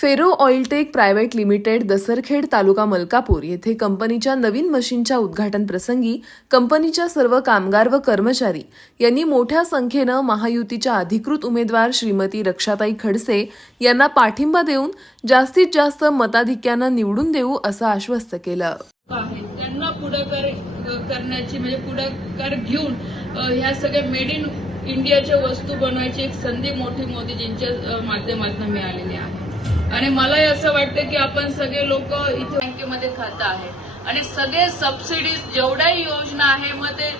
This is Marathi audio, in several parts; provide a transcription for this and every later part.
Ferro Oiltech private limited Dasarkhed taluka Malkapur येथे कंपनीच्या नवीन मशीनच्या उद्घाटन प्रसंगी कंपनीच्या सर्व कामगार व कर्मचारी यांनी मोठ्या संख्येनं महायुतीच्या अधिकृत उमेदवार श्रीमती रक्षाताई खडसे यांना पाठिंबा देऊन जास्तीत जास्त मताधिक्यानं निवडून देऊ असं आश्वस्त केलं. त्यांना पुढाकार करण्याची म्हणजे पुढाकार घेऊन ह्या सगळ्या मेड इन इंडियाच्या वस्तू बनवायची एक संधी मोठी मोदीजींच्या माध्यमातून मिळालेली आहे. आणि मलाही असं वाटतं की आपण सगळे लोक इथे बँकेमध्ये खातं आहे. आणि सगळे सबसिडीज जेवढ्याही योजना आहे मग ते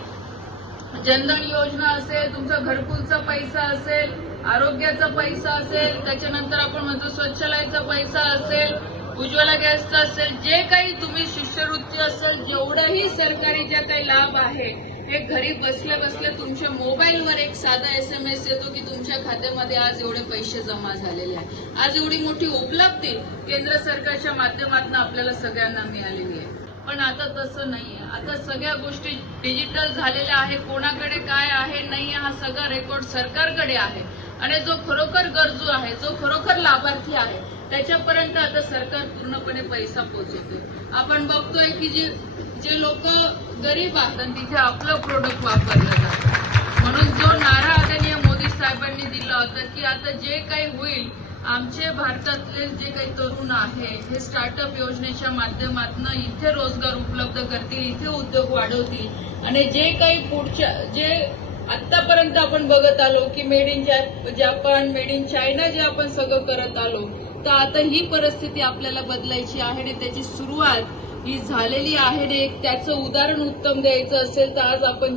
जनधन योजना असेल तुमचा घरकुलचा पैसा असेल आरोग्याचा पैसा असेल त्याच्यानंतर आपण म्हणतो स्वच्छलायचा पैसा असेल उज्ज्वला गॅसचा असेल जे काही तुम्ही शिष्यवृत्ती असेल जेवढाही सरकारी ज्या काही लाभ आहे हे घरी बसल्या बसल्या तुमच्या मोबाईलवर एक साधा एस एम एस येतो की तुमच्या खात्यामध्ये आज एवढे पैसे जमा झालेले आहे आज एवढी मोठी उपलब्धी केंद्र सरकारच्या माध्यमातून आपल्याला सगळ्यांना मिळालेली आहे. पण आता तसं नाही आहे आता सगळ्या गोष्टी डिजिटल झालेल्या आहे कोणाकडे काय आहे नाही हा सगळा रेकॉर्ड सरकारकडे आहे. आणि जो खरोखर गरजू आहे जो खरोखर लाभार्थी आहे त्याच्यापर्यंत आता सरकार पूर्णपणे पैसा पोहोचवते आपण बघतोय की जे जे लोक गरीब असतात तिथे आपलं प्रोडक्ट वापरलं जातं. म्हणून जो नारा आदरणीय मोदी साहेबांनी दिला होता की आता जे काही होईल आमचे भारतातले जे काही तरुण आहे हे स्टार्टअप योजनेच्या माध्यमातून इथे रोजगार उपलब्ध करतील इथे उद्योग वाढवतील. आणि जे काही पुढच्या जे आतापर्यंत आपण बघत आलो की made in Japan made in China जे आपण सगळं करत आलो तर आता ही परिस्थिती आपल्याला बदलायची आहे आणि त्याची सुरुवात ही झालेली आहे एक त्याचं उदाहरण उत्तम द्यायचं असेल तर आज आपण